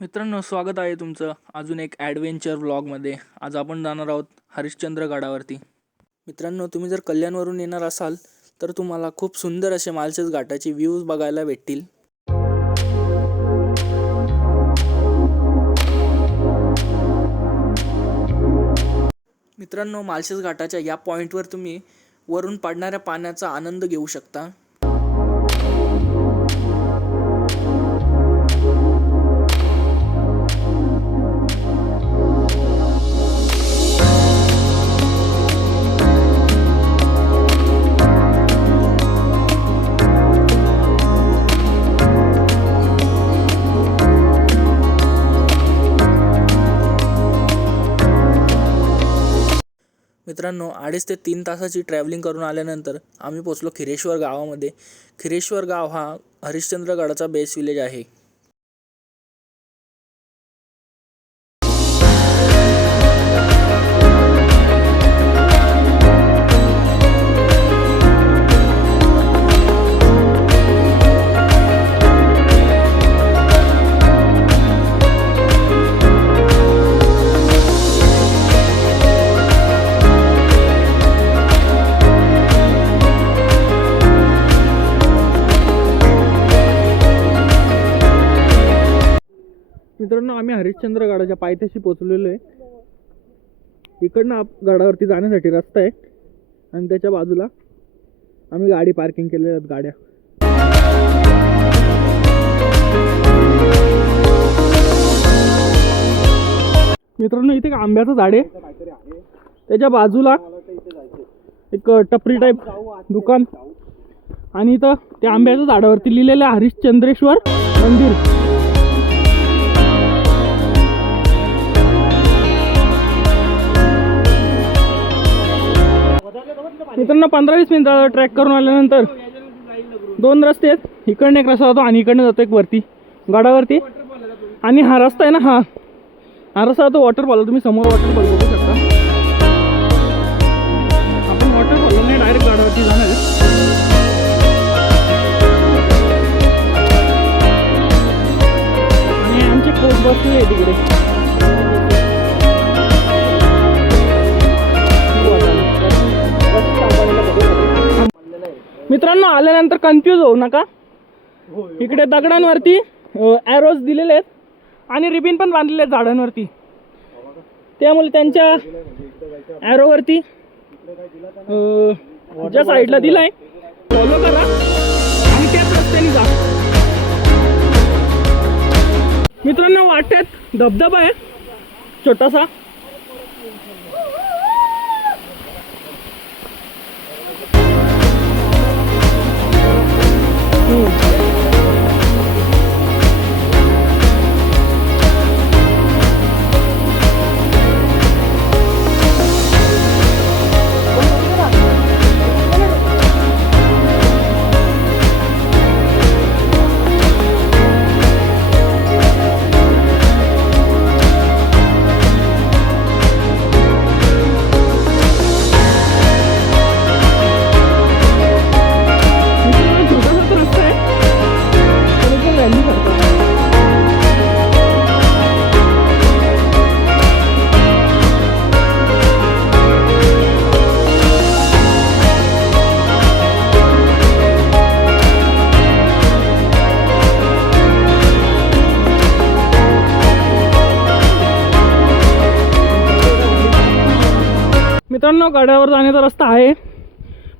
मित्रांनो स्वागत आहे तुमचं अजून एक ॲडव्हेंचर व्लॉगमध्ये आज आपण जाणार आहोत हरिश्चंद्र गडावरती. मित्रांनो तुम्ही जर कल्याणवरून येणार असाल तर तुम्हाला खूप सुंदर असे मालशेज घाटाचे व्ह्यूज बघायला भेटतील. मित्रांनो मालशेज घाटाच्या या पॉईंटवर तुम्ही वरून पडणाऱ्या पाण्याचा आनंद घेऊ शकता. मित्रांनो अडीच ते तीन तासाची ट्रॅव्हलिंग करून आल्यानंतर आम्ही पोचलो खिरेश्वर गावामध्ये. खिरेश्वर गाव हा हरिश्चंद्रगडाचा बेस विलेज आहे. मित्रांनो आम्ही हरिश्चंद्र गडाच्या पायथ्याशी पोचलेलो आहे. इकडनं आप गडावरती जाण्यासाठी रस्ता आहे. आणि त्याच्या बाजूला आम्ही गाडी पार्किंग केलेल्या आहेत गाड्या. मित्रांनो इथे एक आंब्याचं झाड आहे. त्याच्या बाजूला एक टपरी टाईप दुकान. आणि इथं त्या आंब्याच्या झाडावरती लिहिलेलं आहे हरिश्चंद्रेश्वर मंदिर. मित्रांनो पंधरा वीस मिनिटं ट्रॅक करून आल्यानंतर. दोन रस्ते आहेत. इकडनं एक रस्ता जातो आणि इकडनं जातो एक वरती. गडावरती. आणि हा रस्ता आहे ना हा. हा रस्ता जातो वॉटरफॉल तुम्ही समोर वॉटरफॉल बघू शकता. आपण वॉटरफॉल नाही डायरेक्ट गाडावरती जाणार आहे. आणि आमची कोच बसली आहे तिकडे. मित्रांनो आल्यानंतर कन्फ्यूज होऊ नका. इकडे दगडांवरती ॲरोज दिलेले आहेत आणि रिबिन पण बांधलेले आहेत झाडांवरती. त्यामुळे त्यांच्या ॲरोवरती ज्या साईडला दिलाय फॉलो करा आणि त्याच रस्त्याने जा. मित्रांनो वाट्यात धबधबा आहे छोटासा. मित्रांनो, मित्रांनो गडावर जाण्याचा रस्ता आहे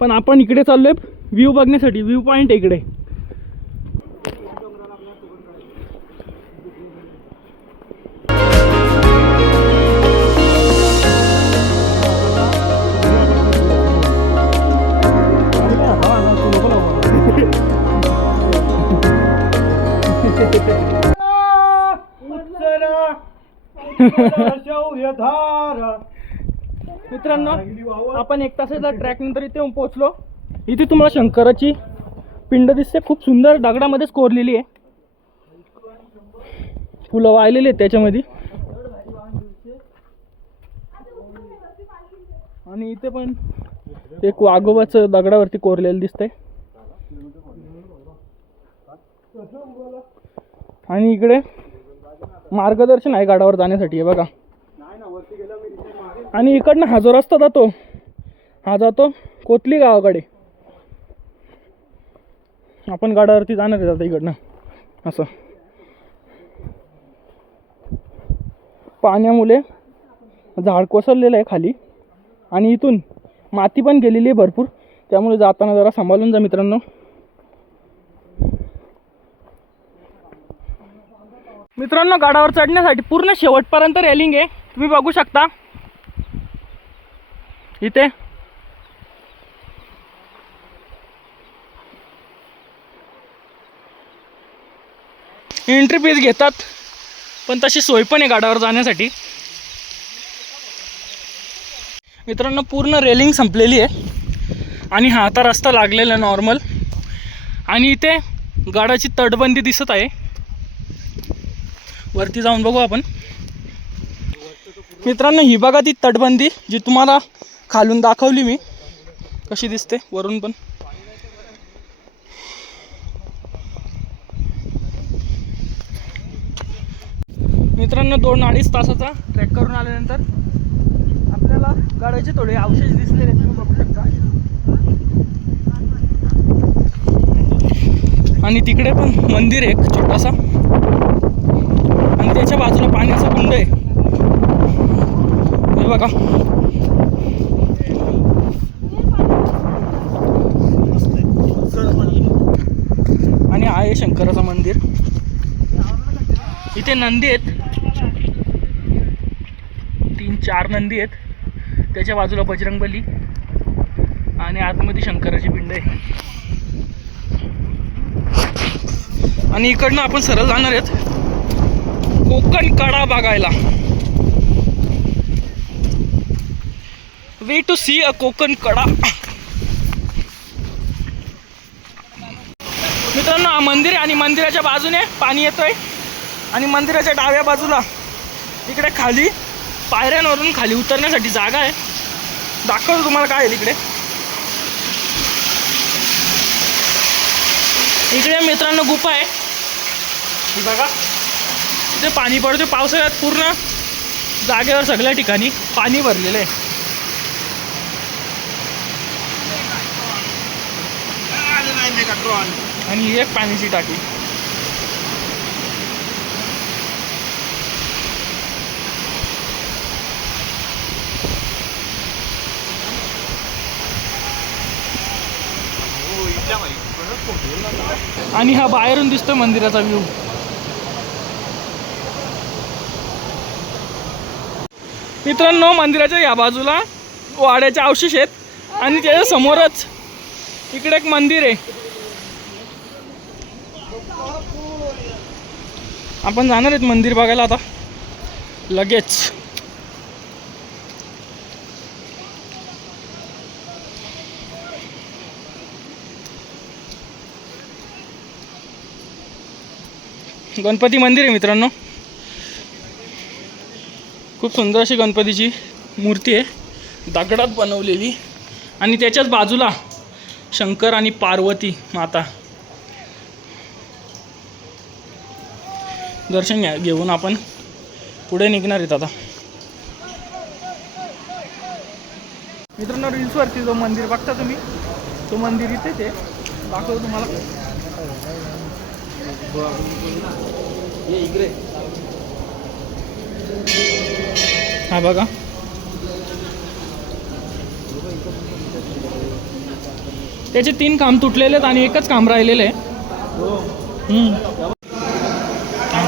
पण आपण इकडे चाललोय व्ह्यू बघण्यासाठी व्ह्यू पॉईंट आहे इकडे शौर्यधार मित्रांनो आपण एक तासाच्या ट्रॅक नंतर इथे येऊन पोहोचलो. इथे तुम्हाला शंकराची पिंड दिसते. खूप सुंदर दगडामध्येच कोरलेली आहे. फुलं वाहिलेली आहेत त्याच्यामध्ये. आणि इथे पण एक वाघोबाचं दगडावरती कोरलेलं दिसतंय. आणि इकडे मार्गदर्शन आहे गाडावर जाण्यासाठी बघा. आणि इकडनं हा जो रस्ता जातो हा जातो कोतली गावाकडे. आपण गाडावरती जाणार आहे आता इकडनं. असं. पाण्यामुळे झाड कोसळलेलं आहे खाली. आणि इथून माती पण गेलेली आहे भरपूर. त्यामुळे जाताना जरा सांभाळून जा मित्रांनो. मित्रांनो गाडावर चढण्यासाठी पूर्ण शेवटपर्यंत रेलिंग आहे. तुम्ही बघू शकता. इथे? एंट्री फीज घेतात पण तशी सोय पण आहे गाडावर जाण्यासाठी. मित्रांनो पूर्ण रेलिंग संपलेली आहे. आणि हा आता रस्ता लागलेला नॉर्मल आणि इथे गाडाची तटबंदी दिसत आहे. वरती जाऊन बघू आपण. मित्रांनो ही बघा ती तटबंदी जी तुम्हाला खालून दाखवली मी. कशी दिसते? वरून पण. मित्रांनो दोन अडीच तासाचा ट्रॅक करून आल्यानंतर आपल्याला गाड्याचे थोडे अवशेष दिसलेले तुम्ही बघू शकता. आणि तिकडे पण मंदिर आहे एक छोटासा. आणि त्याच्या बाजूला पाण्याचा कुंड आहे. हे बघा आणि आहे शंकराचं मंदिर. इथे नंदी आहेत. तीन चार नंदी आहेत. त्याच्या बाजूला बजरंगबली आणि आतमध्ये शंकराची पिंड आहे. आणि इकडनं आपण सरळ जाणार आहेत. कोकण कडा बघायला. Way to see a Kokan Kada मित्रांनो हा मंदिर आहे आणि मंदिराच्या बाजूने पाणी येतोय आणि मंदिराच्या डाव्या बाजूला इकडे खाली पायऱ्यांवरून खाली उतरण्यासाठी जागा आहे दाखवतो तुम्हाला काय आहे इकडे इकडे मित्रांनो गुफा आहे बघा इथे पाणी पडते पावसाळ्यात पूर्ण जागेवर सगळ्या ठिकाणी पाणी भरलेलं आहे आणि ही एक पाण्याची टाकी. आणि हा बाहेरून दिसतोय मंदिराचा व्ह्यू मित्रांनो मंदिराच्या या बाजूला वाड्याचे अवशेष आहेत आणि त्याच्या समोरच इकडे एक मंदिर आहे. आपण जाणार आहेत मंदिर बघायला आता. लगेच. गणपती मंदिर आहे मित्रांनो. खूप सुंदर अशी गणपतीची मूर्ती आहे. दगडात बनवलेली. आणि त्याच्याच बाजूला शंकर आणि पार्वती माता. दर्शन घ्या घेऊन आपण पुढे निघणार आहेत आता. मित्रांनो रील्सवरती जो मंदिर बघता तुम्ही तो मंदिर इथेच आहे दाखवतो तुम्हाला. हा बघा. त्याचे तीन काम तुटलेले आहेत आणि एकच काम राहिलेलं आहे. हम्म.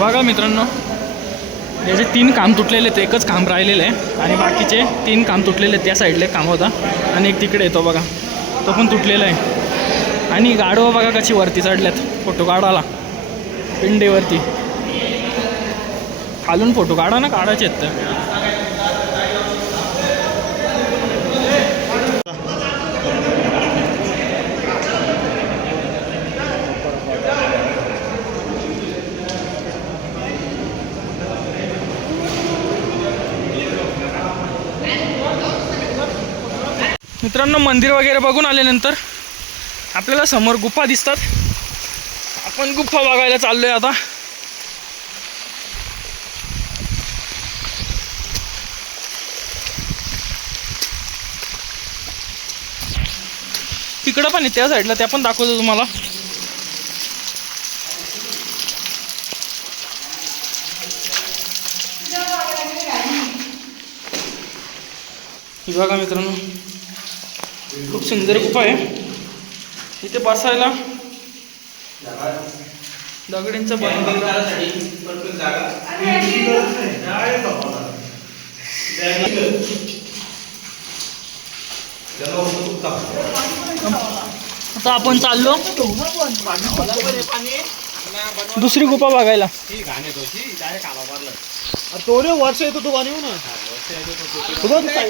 बघा मित्रांनो त्याचे तीन काम तुटलेले आहेत एकच काम राहिलेलं आहे आणि बाकीचे तीन काम तुटलेले आहेत त्या साईडला एक काम होता आणि एक तिकडे येतो बघा. तो पण तुटलेला आहे. आणि गाडवं बघा कशी वरती चढल्यात फोटो काढाला पिंडेवरती. खालून फोटो काढा ना काढायचे आहेत तर. मित्रांनो मंदिर वगैरे बघून आल्यानंतर आपल्याला समोर गुफा दिसतात. आपण गुफा बघायला चाललोय आता. तिकडं पण आहे त्या साईडला त्या पण दाखवतो तुम्हाला. बघा मित्रांनो खूप सुंदर गुफा आहे. इथे बसायला दगडींचं आता आपण चाललो. दुसरी गुफा बघायला. तो रे वर्ष येतो तो पाणी ना.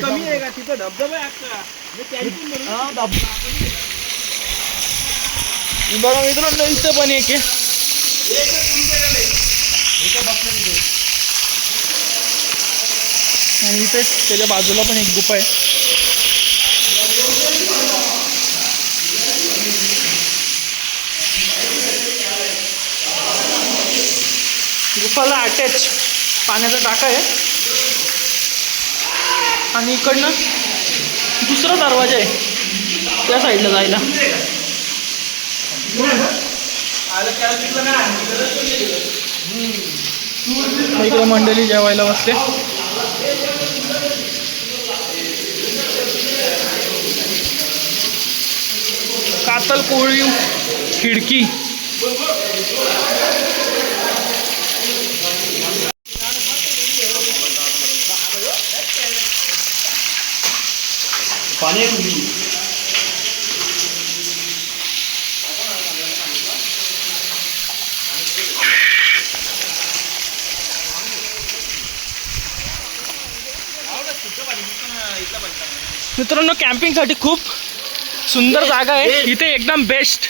कमी आहे का? तिथं धबधबा. बघा मित्रांनो इथं पण एक आहे. आणि इथे त्याच्या बाजूला पण एक गुफा आहे. गुफाला अटॅच पाण्याचा टाका आहे आणि इकडनं दुसरा दरवाजा आहे. त्या साईडला जायला. इकडं मंडळी जेवायला बसते कातल कोळी खिडकी. आहे कुठली? मित्रांनो कॅम्पिंगसाठी खूप सुंदर जागा आहे. इथे एकदम बेस्ट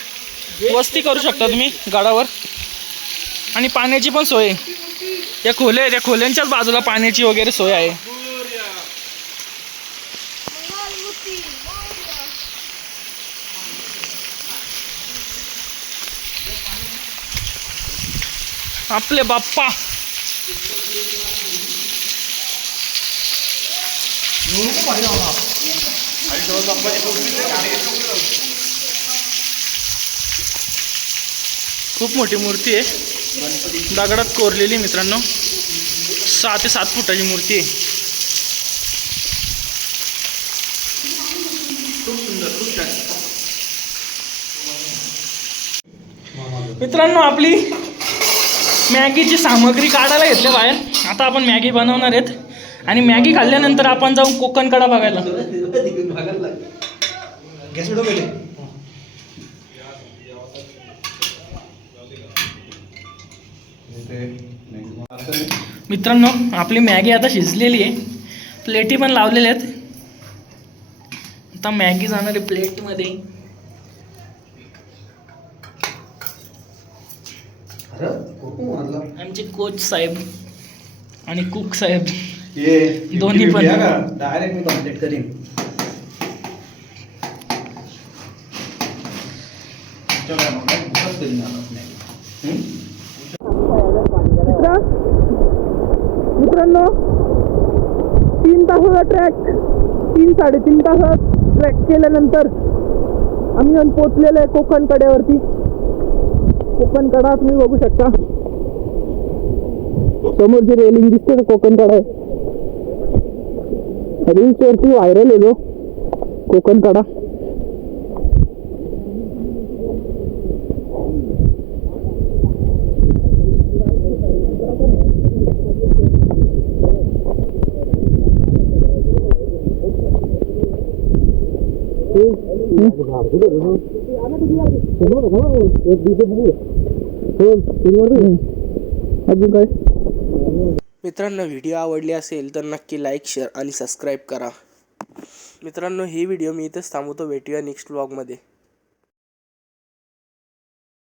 वस्ती करू शकता तुम्ही गडावर. आणि पाण्याची पण सोय. आहे या खोल्या त्या खोल्यांच्याच बाजूला पाण्याची वगैरे सोय आहे. आपले बाप्पा. खूप मोठी मूर्ती आहे. दगडात कोरलेली मित्रांनो. सहा ते सात फुटाची मूर्ती आहे. मित्रांनो आपली मॅगीची सामग्री काढायला घेतले बाहेर. आता आपण मॅगी बनवणार आहेत. आणि मॅगी खाल्ल्यानंतर आपण जाऊन कोकणकडा बघायला. मित्रांनो आपली मॅगी आता शिजलेली आहे. प्लेटी पण लावलेल्या आहेत. आता मॅगी जाणार आहे प्लेटमध्ये. आमचे कोच साहेब आणि कुक साहेब. दोन्ही पण. डायरेक्ट मी कॉन्टॅक्ट करीन. मित्रांनो तीन तासाचा ट्रॅक तीन साडेतीन तासात. ट्रॅक केल्यानंतर आम्ही येऊन पोचलेलो आहे कोकण कड्यावरती. कोकण कडा तुम्ही बघू शकता. समोर जी रेलिंग दिसते ना कोकण कडा आहे. रील्सवरती व्हायरल आहे जो कोकण कडा. अजून काय मित्रांनो व्हिडिओ आवडले असेल तर नक्की लाईक शेअर आणि सबस्क्राईब करा. मित्रांनो ही व्हिडिओ मी इथंच थांबवतो. भेटूया नेक्स्ट ब्लॉगमध्ये